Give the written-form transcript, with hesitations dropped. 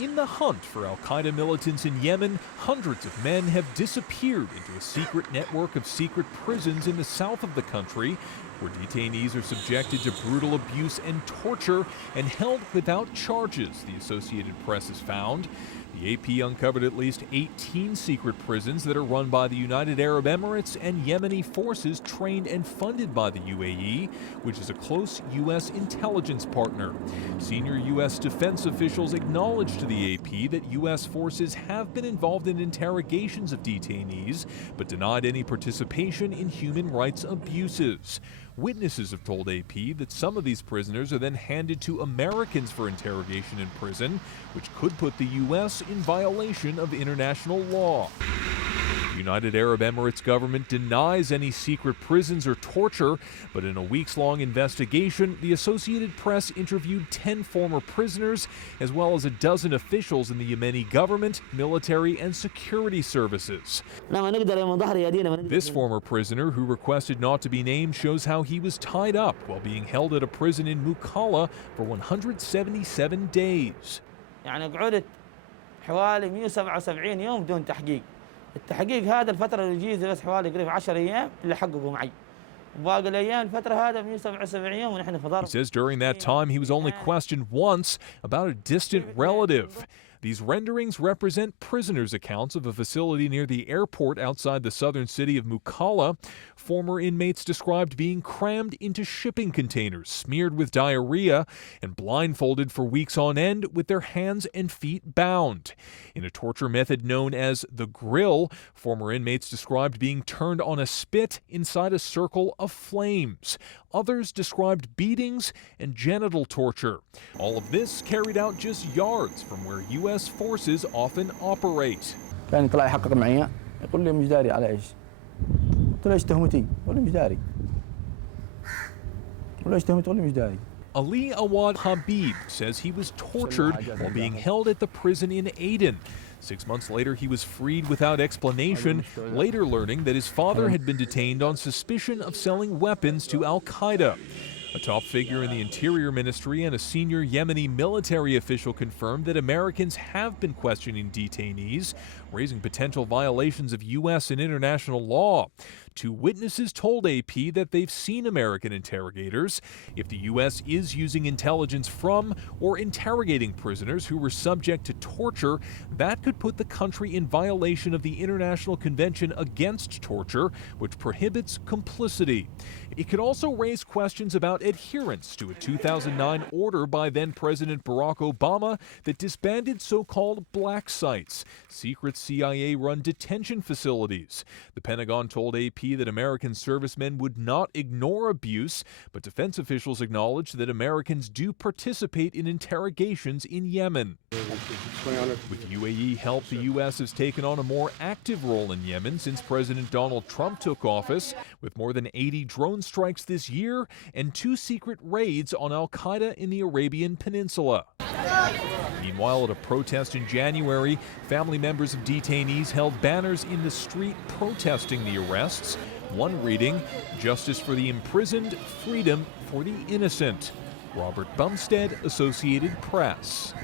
In the hunt for al-Qaeda militants in Yemen, hundreds of men have disappeared into a secret network of secret prisons in the south of the country, where detainees are subjected to brutal abuse and torture and held without charges, the Associated Press has found. The AP uncovered at least 18 secret prisons that are run by the United Arab Emirates and Yemeni forces trained and funded by the UAE, which is a close U.S. intelligence partner. Senior U.S. defense officials acknowledged to the AP that U.S. forces have been involved in interrogations of detainees, but denied any participation in human rights abuses. Witnesses have told AP that some of these prisoners are then handed to Americans for interrogation in prison, which could put the U.S. in violation of international law. The United Arab Emirates government denies any secret prisons or torture, but in a weeks-long investigation, the Associated Press interviewed 10 former prisoners, as well as a dozen officials in the Yemeni government, military, and security services. This former prisoner, who requested not to be named, shows how he was tied up while being held at a prison in Mukalla for 177 days. حوالي 177 يوم بدون تحقيق. التحقيق هذا الفترة اللي يجي بس حوالي قريب 10 أيام اللي حققوا معي. وباقي الأيام الفترة هذا 177 يوم ونحن في ضرب. He says during that time he was only questioned once about a distant relative. These renderings represent prisoners' accounts of a facility near the airport outside the southern city of Mukalla. Former inmates described being crammed into shipping containers, smeared with diarrhea, and blindfolded for weeks on end with their hands and feet bound. In a torture method known as the grill, former inmates described being turned on a spit inside a circle of flames. Others described beatings and genital torture. All of this carried out just yards from where U.S. forces often operate. كان يطلع يحقق معي يقول لي مش داري على ايش؟ قلت له ايش تهمتي؟ يقول لي مش داري. قلت له ايش تهمتي؟ يقول لي مش داري. Ali Awad Habib says he was tortured while being held at the prison in Aden. 6 months later, he was freed without explanation, later learning that his father had been detained on suspicion of selling weapons to Al-Qaeda. A top figure in the Interior Ministry and a senior Yemeni military official confirmed that Americans have been questioning detainees, raising potential violations of U.S. and international law. 2 witnesses told AP that they've seen American interrogators. If the U.S. is using intelligence from or interrogating prisoners who were subject to torture, that could put the country in violation of the International Convention Against Torture, which prohibits complicity. It could also raise questions about adherence to a 2009 order by then-President Barack Obama that disbanded so-called black sites, secret CIA-run detention facilities. The Pentagon told AP that American servicemen would not ignore abuse, but defense officials acknowledged that Americans do participate in interrogations in Yemen. With UAE help, the U.S. has taken on a more active role in Yemen since President Donald Trump took office, with more than 80 drone strikes this year and 2 secret raids on Al-Qaeda in the Arabian Peninsula. Meanwhile, at a protest in January, family members of detainees held banners in the street protesting the arrests. One reading, "Justice for the imprisoned, freedom for the innocent." Robert Bumstead, Associated Press.